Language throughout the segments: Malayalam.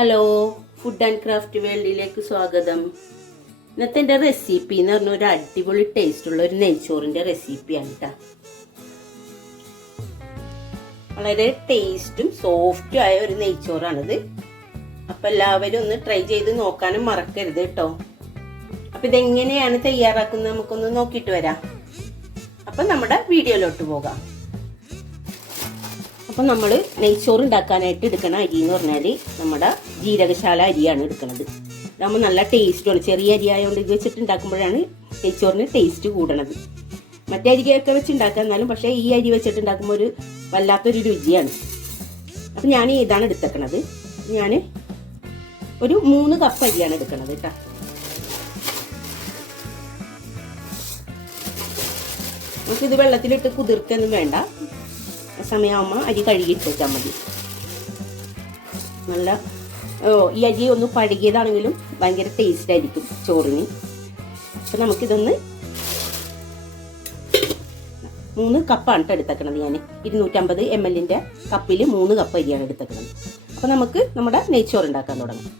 ഹലോ, ഫുഡ് ആൻഡ് ക്രാഫ്റ്റ് വേൾഡിലേക്ക് സ്വാഗതം. ഇന്നത്തെ എൻ്റെ റെസിപ്പി എന്ന് പറഞ്ഞാൽ ഒരു അടിപൊളി ടേസ്റ്റുള്ള ഒരു നെയ്ച്ചോറിൻ്റെ റെസിപ്പിയാണ് കേട്ടോ. വളരെ ടേസ്റ്റും സോഫ്റ്റും ആയ ഒരു നെയ്ച്ചോറാണിത്. അപ്പം എല്ലാവരും ഒന്ന് ട്രൈ ചെയ്ത് നോക്കാനും മറക്കരുത് കേട്ടോ. അപ്പം ഇതെങ്ങനെയാണ് തയ്യാറാക്കുന്നത് നമുക്കൊന്ന് നോക്കിയിട്ട് വരാം. അപ്പം നമ്മുടെ വീഡിയോയിലോട്ട് പോകാം. അപ്പം നമ്മൾ നെയ്ച്ചോറ് ഉണ്ടാക്കാനായിട്ട് എടുക്കണ അരി എന്ന് പറഞ്ഞാൽ നമ്മുടെ ജീരകശാല അരിയാണ് എടുക്കുന്നത്. ഇതാകുമ്പോൾ നല്ല ടേസ്റ്റുമാണ്. ചെറിയ അരി ആയതുകൊണ്ട് ഇത് വെച്ചിട്ട് ഉണ്ടാക്കുമ്പോഴാണ് നെയ്ച്ചോറിന് ടേസ്റ്റ് കൂടണത്. മറ്റേ അരിയൊക്കെ വെച്ച് ഉണ്ടാക്കാൻ എന്നാലും പക്ഷേ ഈ അരി വെച്ചിട്ട് ഉണ്ടാക്കുമ്പോൾ ഒരു വല്ലാത്തൊരു രുചിയാണ്. അപ്പം ഞാൻ ഇതാണ് എടുത്തേക്കണത്. ഞാൻ ഒരു 3 കപ്പ് അരിയാണ് എടുക്കണത് കേട്ടോ. നമുക്കിത് വെള്ളത്തിലിട്ട് കുതിർക്കൊന്നും വേണ്ട. സമയമാകുമ്പോൾ അരി കഴുകിയിട്ട് വെച്ചാൽ മതി. നല്ല ഈ അരി ഒന്ന് പഴകിയതാണെങ്കിലും ഭയങ്കര ടേസ്റ്റ് ആയിരിക്കും ചോറിന്. അപ്പം നമുക്കിതൊന്ന് 3 കപ്പാണ് എടുത്തേക്കണത്. ഞാൻ 250 ml കപ്പിൽ 3 കപ്പ് അരിയാണ് എടുത്തേക്കണത്. അപ്പം നമുക്ക് നമ്മുടെ നെയ്ച്ചോറ് ഉണ്ടാക്കാൻ തുടങ്ങാം.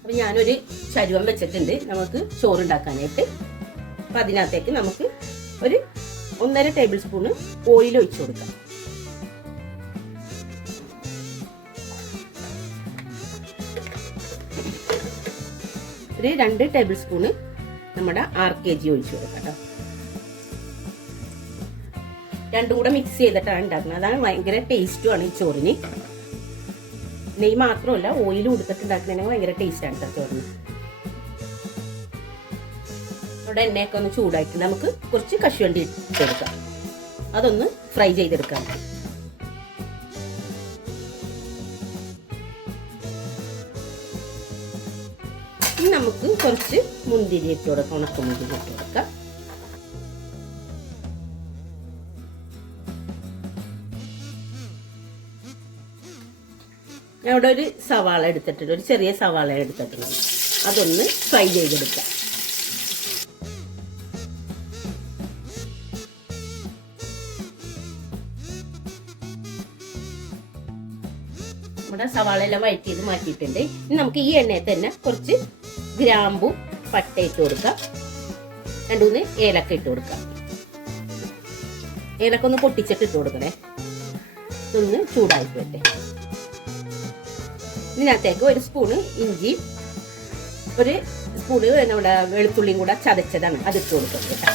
അപ്പം ഞാനൊരു ചരുവം വെച്ചിട്ടുണ്ട് നമുക്ക് ചോറുണ്ടാക്കാനായിട്ട്. അപ്പം അതിനകത്തേക്ക് നമുക്ക് ഒരു 1.5 ടേബിൾ സ്പൂണ് ഓയിൽ ഒഴിച്ചു കൊടുക്കാം. ഒരു 2 ടേബിൾ സ്പൂണ് നമ്മുടെ RKG ഒഴിച്ചു കൊടുക്കാം കേട്ടോ. രണ്ടും കൂടെ മിക്സ് ചെയ്തിട്ടാണ് ഉണ്ടാക്കുന്നത്. അതാണ് ഭയങ്കര ടേസ്റ്റുമാണ് ഈ ചോറിന്. നെയ്യ് മാത്രമല്ല ഓയിൽ കൊടുത്തിട്ട് ഉണ്ടാക്കുന്നതിന് ഭയങ്കര ടേസ്റ്റാണ് കേട്ടോ ചോറിന്. അവിടെ എണ്ണയൊക്കെ ഒന്ന് ചൂടായിട്ട് നമുക്ക് കുറച്ച് കശുവണ്ടി ഇട്ടെടുക്കാം. അതൊന്ന് ഫ്രൈ ചെയ്തെടുക്കാം. ഇനി നമുക്ക് കുറച്ച് മുന്തിരി ഇട്ട് കൊടുക്കാം. ഉണക്കമുന്തിരി ഇട്ട് കൊടുക്കാം. ഞാൻ ഇവിടെ ഒരു സവാള എടുത്തിട്ടുണ്ട്. ഒരു ചെറിയ സവാള എടുത്തിട്ടുണ്ട്. അതൊന്ന് ഫ്രൈ ചെയ്തെടുക്കാം. നമ്മുടെ സവാള എല്ലാം വഴറ്റിയത് മാറ്റിയിട്ടുണ്ട്. ഇനി നമുക്ക് ഈ എണ്ണയിൽ തന്നെ കുറച്ച് ഗ്രാമ്പും പട്ട ഇട്ട് കൊടുക്കാം. 2-3 ഏലക്ക ഇട്ട് കൊടുക്കാം. ഏലക്ക ഒന്ന് പൊട്ടിച്ചിട്ട് ഇട്ട് കൊടുക്കണേ. ഇതൊന്ന് ചൂടായിട്ട് വരട്ടെ. ഇതിനകത്തേക്ക് 1 സ്പൂണ് ഇഞ്ചി, 1 സ്പൂണ് നമ്മുടെ വെളുത്തുള്ളിയും കൂടെ ചതച്ചതാണ് അതിട്ട് കൊടുക്കുന്നത് കേട്ടോ.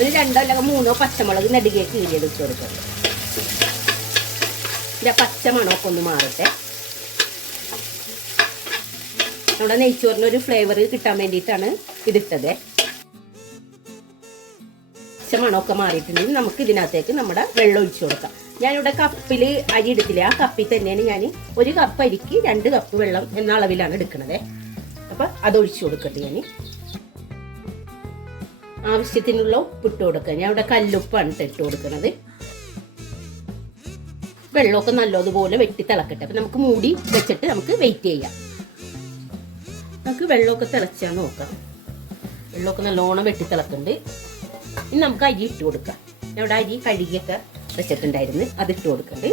ഒരു 2 അല്ലെങ്കിൽ 3 പച്ചമുളക് നെടുകെ കീഴിയത് ഇട്ട് കൊടുക്കുന്നത്. പച്ച മണമൊക്കെ ഒന്ന് മാറട്ടെ. നമ്മുടെ നെയ്ച്ചോറിന് ഒരു ഫ്ലേവർ കിട്ടാൻ വേണ്ടിയിട്ടാണ് ഇതിട്ടത്. പച്ച മണമൊക്കെ മാറിയിട്ടുണ്ടെങ്കിൽ നമുക്ക് ഇതിനകത്തേക്ക് നമ്മുടെ വെള്ളം ഒഴിച്ചു കൊടുക്കാം. ഞാനിവിടെ കപ്പിൽ അരി എടുത്തില്ല. ആ കപ്പിൽ തന്നെയാണ് ഞാൻ 1 കപ്പ് അരിക്ക് 2 കപ്പ് വെള്ളം എന്ന അളവിലാണ് എടുക്കുന്നത്. അപ്പം അതൊഴിച്ചു കൊടുക്കട്ടെ. ഞാൻ ആവശ്യത്തിനുള്ള ഉപ്പിട്ട് കൊടുക്കുക. ഞാൻ ഇവിടെ കല്ലുപ്പാണ് ഇട്ട് കൊടുക്കുന്നത്. വെള്ളമൊക്കെ നല്ലതുപോലെ വെട്ടി തിളക്കട്ടെ. അപ്പം നമുക്ക് മൂടി വെച്ചിട്ട് നമുക്ക് വെയിറ്റ് ചെയ്യാം. നമുക്ക് വെള്ളമൊക്കെ തിളച്ചാൽ നോക്കാം. വെള്ളമൊക്കെ നല്ലോണം വെട്ടി തിളക്കുന്നുണ്ട്. ഇനി നമുക്ക് അരി ഇട്ട് കൊടുക്കാം. ഇവിടെ അരി കഴുകിയൊക്കെ വെച്ചിട്ടുണ്ടായിരുന്നു. അതിട്ട് കൊടുക്കണ്ട്.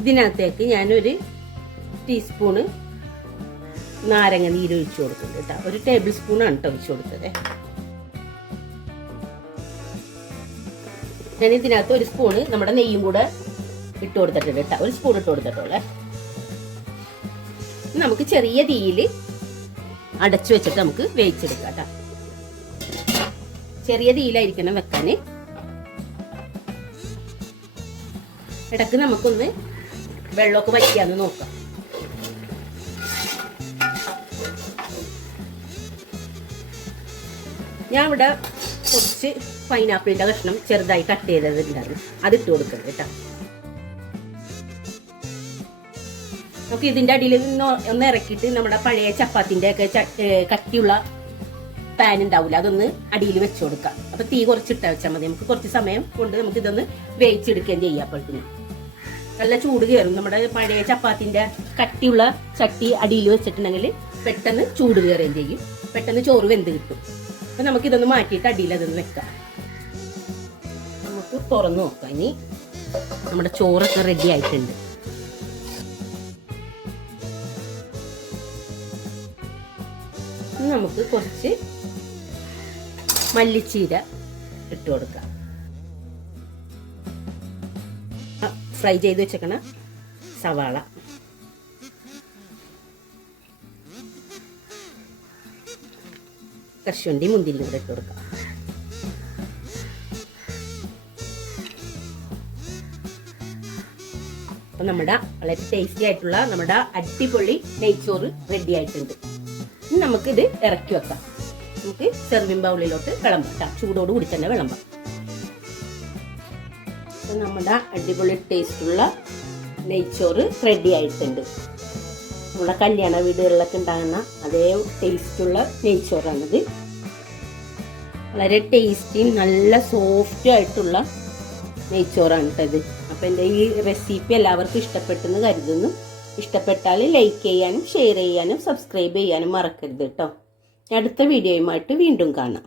ഇതിനകത്തേക്ക് ഞാനൊരു ടീസ്പൂണ് നാരങ്ങ നീര് ഒഴിച്ചു കൊടുക്കുന്നുണ്ട് കേട്ടോ. 1 ടേബിൾ സ്പൂണാണ് കേട്ടോ ഒഴിച്ചു കൊടുത്തത്. ഞാൻ ഇതിനകത്ത് 1 സ്പൂണ് നമ്മുടെ നെയ്യും കൂടെ ഇട്ട് കൊടുത്തിട്ടുണ്ട് കേട്ടോ. 1 സ്പൂൺ ഇട്ട് കൊടുത്തിട്ടുള്ളേ. നമുക്ക് ചെറിയ തീയിൽ അടച്ചു വെച്ചിട്ട് നമുക്ക് വേവിച്ചെടുക്കാം കേട്ടോ. ചെറിയ തീയിലായിരിക്കണം വെക്കാന്. ഇടക്ക് നമുക്കൊന്ന് വെള്ളമൊക്കെ വയ്ക്കാന്ന് നോക്കാം. ഞാൻ ഇവിടെ കുറച്ച് പൈനാപ്പിളിന്റെ കഷ്ണം ചെറുതായി കട്ട് ചെയ്തതുണ്ടായിരുന്നു. അതിട്ട് കൊടുക്കണം കേട്ടോ. നമുക്ക് ഇതിന്റെ അടിയിൽ ഒന്ന് ഇറക്കിയിട്ട് നമ്മുടെ പഴയ ചപ്പാത്തിന്റെ ഒക്കെ കട്ടിയുള്ള പാൻ ഉണ്ടാവില്ല, അതൊന്ന് അടിയിൽ വെച്ചു കൊടുക്കാം. അപ്പൊ തീ കുറച്ചിട്ട് വെച്ചാൽ മതി. നമുക്ക് കുറച്ച് സമയം കൊണ്ട് നമുക്ക് ഇതൊന്ന് വേവിച്ചെടുക്കുകയും ചെയ്യാം. അപ്പോഴത്തേന് നല്ല ചൂട് കയറും. നമ്മുടെ പഴയ ചപ്പാത്തിന്റെ കട്ടിയുള്ള ചട്ടി അടിയിൽ വെച്ചിട്ടുണ്ടെങ്കിൽ പെട്ടെന്ന് ചൂട് കയറുകയും ചെയ്യും. പെട്ടെന്ന് ചോറ് വെന്ത് കിട്ടും. അപ്പൊ നമുക്കിതൊന്ന് മാറ്റിയിട്ട് അടിയിൽ അതൊന്ന് വെക്കാം. നമുക്ക് തുറന്നു നോക്കാം. ഇനി നമ്മുടെ ചോറൊക്കെ റെഡി ആയിട്ടുണ്ട്. നമുക്ക് കുറച്ച് മല്ലിച്ചീര ഇട്ട് കൊടുക്കാം. ഫ്രൈ ചെയ്ത് വെച്ചേക്കണ സവാള, കശുവണ്ടി മുന്തിരി കൂടെ ഇട്ട് കൊടുക്കാം. അപ്പം നമ്മുടെ വളരെ ടേസ്റ്റി ആയിട്ടുള്ള നമ്മുടെ അടിപൊളി നെയ്ച്ചോറ് റെഡി ആയിട്ടുണ്ട്. ഇനി നമുക്കിത് ഇറക്കി വെക്കാം. നമുക്ക് സെർവിങ് ബൗളിലോട്ട് വിളമ്പാം. ചൂടോട് കൂടി തന്നെ വിളമ്പാം. നമ്മുടെ അടിപൊളി ടേസ്റ്റുള്ള നെയ്ച്ചോറ് റെഡി ആയിട്ടുണ്ട്. നമ്മുടെ കല്യാണ വീടുകളിലൊക്കെ ഉണ്ടാകുന്ന അതേ ടേസ്റ്റുള്ള നെയ്ച്ചോറാണിത്. വളരെ ടേസ്റ്റിയും നല്ല സോഫ്റ്റും ആയിട്ടുള്ള നെയ്ച്ചോറാണ് കേട്ടത്. അപ്പം എൻ്റെ ഈ റെസിപ്പി എല്ലാവർക്കും ഇഷ്ടപ്പെട്ടെന്ന് കരുതുന്നു. ഇഷ്ടപ്പെട്ടാൽ ലൈക്ക് ചെയ്യാനും ഷെയർ ചെയ്യാനും സബ്സ്ക്രൈബ് ചെയ്യാനും മറക്കരുത് കേട്ടോ. അടുത്ത വീഡിയോയുമായിട്ട് വീണ്ടും കാണാം.